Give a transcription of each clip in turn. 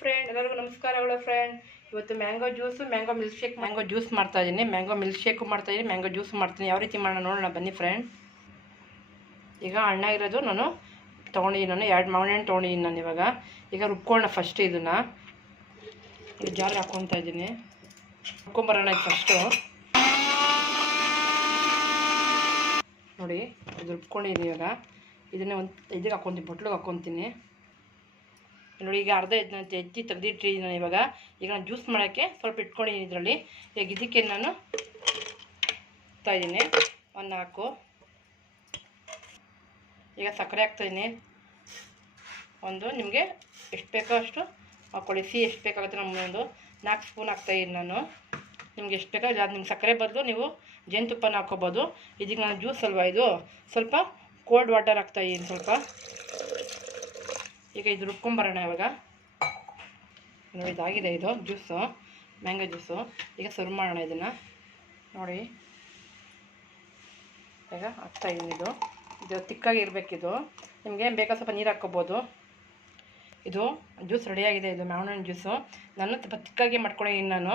Friend, ಎಲ್ಲರಿಗೂ ನಮಸ್ಕಾರಗಳು friend. ಇವತ್ತು mango juice, mango milk shake, mango juice ಮಾಡ್ತಾ ಇದ್ದೀನಿ. ಮ್ಯಾಂಗೋ ಮಿಲ್ಕ್ ಶೇಕು ಮಾಡ್ತಾ ಇದ್ದೀನಿ, ಮ್ಯಾಂಗೋ ಜ್ಯೂಸ್ ಮಾಡ್ತೀನಿ. ಯಾವ ರೀತಿ ಮಾಡೋಣ ನೋಡೋಣ ಬನ್ನಿ ಫ್ರೆಂಡ್. ಈಗ ಹಣ್ಣ ಇರೋದು ನಾನು ತೊಗೊಂಡಿದ್ದೀನಿ, 2 ಮಾವಿನ ಹಣ್ಣು ತೊಗೊಂಡಿದ್ದೀನಿ ನಾನು. ಈಗ ರುಬ್ಕೊಳ್ಳೋಣ ಫಸ್ಟ್. ಇದನ್ನು ಈಗ ಜಾರ್ ಹಾಕ್ಕೊತಾ ಇದ್ದೀನಿ. ರುಬ್ಕೊಂಬರೋಣ ಈಗ ಫಸ್ಟು. ನೋಡಿ, ಇದು ರುಬ್ಕೊಂಡಿದ್ದೀನಿ. ಇವಾಗ ಇದನ್ನೇ ಒಂದು ಇದಕ್ಕೆ ಹಾಕ್ಕೊತೀನಿ, ಬಟ್ಲಿಗೆ ಹಾಕ್ಕೊತೀನಿ. ನೋಡಿ, ಈಗ ಅರ್ಧ ಎತ್ತಿ ತೆಗೆದಿಟ್ಟಿದ್ದೀನಿ ನಾನು. ಈಗ ನಾನು ಜ್ಯೂಸ್ ಮಾಡೋಕ್ಕೆ ಸ್ವಲ್ಪ ಇಟ್ಕೊಂಡಿದ್ದೀನಿ ಇದರಲ್ಲಿ. ಈಗ ಇದಕ್ಕೆ ನಾನು ಹಾಕ್ತಾಯಿದ್ದೀನಿ ಒಂದು 4. ಈಗ ಸಕ್ಕರೆ ಹಾಕ್ತಾಯಿದ್ದೀನಿ ಒಂದು. ನಿಮಗೆ ಎಷ್ಟು ಬೇಕೋ ಅಷ್ಟು ಹಾಕ್ಕೊಳ್ಳಿ. ಸಿಹಿ ಎಷ್ಟು ಬೇಕಾಗುತ್ತೆ ನಮ್ಮೊಂದು 4 ಸ್ಪೂನ್ ಹಾಕ್ತಾಯಿದ್ದೀನಿ ನಾನು. ನಿಮ್ಗೆ ಎಷ್ಟು ಬೇಕೋ ಅದು ನಿಮ್ಗೆ ಸಕ್ಕರೆ ಬದಲು ನೀವು ಜೇನುತುಪ್ಪನ ಹಾಕ್ಕೋಬೋದು. ಇದಕ್ಕೆ ನಾನು ಜ್ಯೂಸ್ ಅಲ್ವಾ, ಇದು ಸ್ವಲ್ಪ ಕೋಲ್ಡ್ ವಾಟರ್ ಹಾಕ್ತಾಯಿದ್ದೀನಿ ಸ್ವಲ್ಪ. ಈಗ ಇದು ರುಬ್ಕೊಂಬರೋಣ ಇವಾಗ. ನೋಡಿ, ಇದಾಗಿದೆ ಇದು ಜ್ಯೂಸು, ಮ್ಯಾಂಗೋ ಜ್ಯೂಸು. ಈಗ ಸರ್ವ್ ಮಾಡೋಣ ಇದನ್ನು. ನೋಡಿ, ಈಗ ಹಾಕ್ತಾಯಿದ್ದೀನಿ. ಇದು ತಿಕ್ಕಾಗಿ ಇರಬೇಕಿದು. ನಿಮಗೆ ಬೇಕಾದ ಸ್ವಲ್ಪ ನೀರು ಹಾಕ್ಕೋಬೋದು. ಇದು ಜ್ಯೂಸ್ ರೆಡಿಯಾಗಿದೆ. ಇದು ಮಾವಿನ ಹಣ್ಣು ಜ್ಯೂಸು ನಾನು ಸ್ವಲ್ಪ ತಿಕ್ಕಾಗಿ ಮಾಡ್ಕೊಂಡಿದ್ದೀನಿ ನಾನು.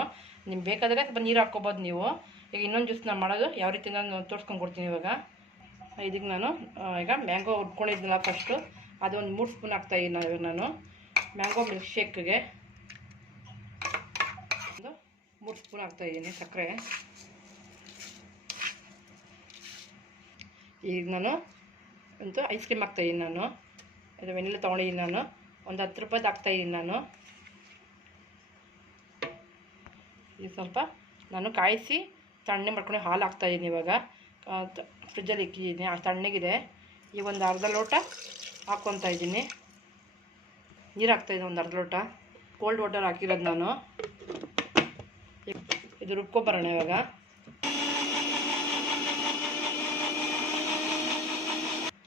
ನಿಮ್ಗೆ ಬೇಕಾದರೆ ಸ್ವಲ್ಪ ನೀರು ಹಾಕ್ಕೋಬೋದು ನೀವು. ಈಗ ಇನ್ನೊಂದು ಜ್ಯೂಸ್ ನಾನು ಮಾಡೋದು ಯಾವ ರೀತಿ ನಾನು ತೋರಿಸ್ಕೊಂಡು ಕೊಡ್ತೀನಿ ಇವಾಗ. ಇದಕ್ಕೆ ನಾನು ಈಗ ಮ್ಯಾಂಗೋ ಉಟ್ಕೊಂಡಿದ್ದೀನಲ್ಲ ಫಸ್ಟು, ಅದು ಒಂದು 3 ಸ್ಪೂನ್ ಹಾಕ್ತಾಯಿದ್ದೀನಿ ನಾನು. ಮ್ಯಾಂಗೋ ಮಿಲ್ಕ್ ಶೇಕ್ಗೆ ಒಂದು 3 ಸ್ಪೂನ್ ಹಾಕ್ತಾಯಿದ್ದೀನಿ ಸಕ್ಕರೆ. ಈಗ ನಾನು ಒಂದು ಐಸ್ ಕ್ರೀಮ್ ಹಾಕ್ತಾಯಿದ್ದೀನಿ ನಾನು. ಇದು ವೆನಿಲ್ಲ ತೊಗೊಂಡಿದ್ದೀನಿ ನಾನು. ಒಂದು 10 ರೂಪಾಯ್ದು ಹಾಕ್ತಾಯಿದ್ದೀನಿ ನಾನು. ಈಗ ಸ್ವಲ್ಪ ನಾನು ಕಾಯಿಸಿ ತಣ್ಣಗೆ ಮಾಡ್ಕೊಂಡು ಹಾಲು ಹಾಕ್ತಾಯಿದ್ದೀನಿ. ಇವಾಗ ಫ್ರಿಜ್ಜಲ್ಲಿ ಇಕ್ಕಿದ್ದೀನಿ, ತಣ್ಣಗಿದೆ. ಈಗ ಒಂದು ಅರ್ಧ ಲೋಟ ಹಾಕ್ಕೊತಾ ಇದ್ದೀನಿ. ನೀರು ಹಾಕ್ತಾಯಿದ್ದೀನಿ ಒಂದು ಅರ್ಧ ಲೋಟ. ಕೋಲ್ಡ್ ವಾಟರ್ ಹಾಕಿರೋದು ನಾನು. ಇದು ರುಬ್ಕೊಬರೋಣ ಇವಾಗ.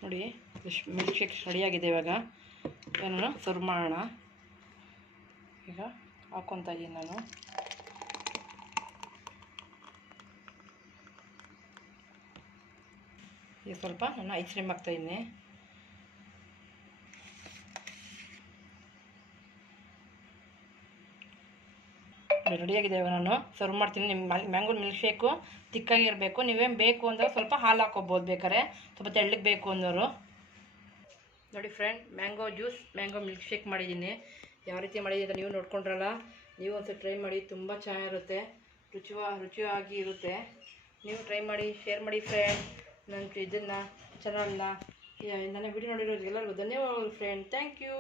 ನೋಡಿ, ಮಿಲ್ಕ್ ಶೇಕ್ ರೆಡಿಯಾಗಿದೆ. ಇವಾಗ ನಾನು ಸರ್ವ್ ಮಾಡೋಣ. ಈಗ ಹಾಕ್ಕೊತಾ ಇದ್ದೀನಿ ನಾನು. ಈಗ ಸ್ವಲ್ಪ ನಾನು ಐಸ್ ಕ್ರೀಮ್ ಹಾಕ್ತಾಯಿದ್ದೀನಿ. ರೆಡಿಯಾಗಿದೆ. ಇವಾಗ ನಾನು ಸರ್ವ್ ಮಾಡ್ತೀನಿ. ನಿಮ್ಮ ಮ್ಯಾಂಗೋ ಮಿಲ್ಕ್ ಶೇಕು ತಿಕ್ಕಾಗಿರಬೇಕು. ನೀವೇನು ಬೇಕು ಅಂದರೆ ಸ್ವಲ್ಪ ಹಾಲು ಹಾಕ್ಕೋಬೋದು, ಬೇಕಾದ್ರೆ ಸ್ವಲ್ಪ ತೆಳ್ಳಗೆ ಬೇಕು ಅಂದವರು. ನೋಡಿ friend, mango juice, mango milk shake ಮಾಡಿದ್ದೀನಿ. ಯಾವ ರೀತಿ ಮಾಡಿದ್ದೀನಿ ನೀವು ನೋಡ್ಕೊಂಡ್ರಲ್ಲ. ನೀವು ಒಂದು ಟ್ರೈ ಮಾಡಿ, ತುಂಬ ಚೆನ್ನಾಗಿರುತ್ತೆ, ರುಚಿಯಾಗಿ ಇರುತ್ತೆ. ನೀವು ಟ್ರೈ ಮಾಡಿ, ಶೇರ್ ಮಾಡಿ ಫ್ರೆಂಡ್. ನನ್ನ ಇದನ್ನು ಚಾನಲ್ನ ನನ್ನ ವಿಡಿಯೋ ನೋಡಿರೋದು ಎಲ್ಲರಿಗೂ ಧನ್ಯವಾದಗಳು ಫ್ರೆಂಡ್. Thank you.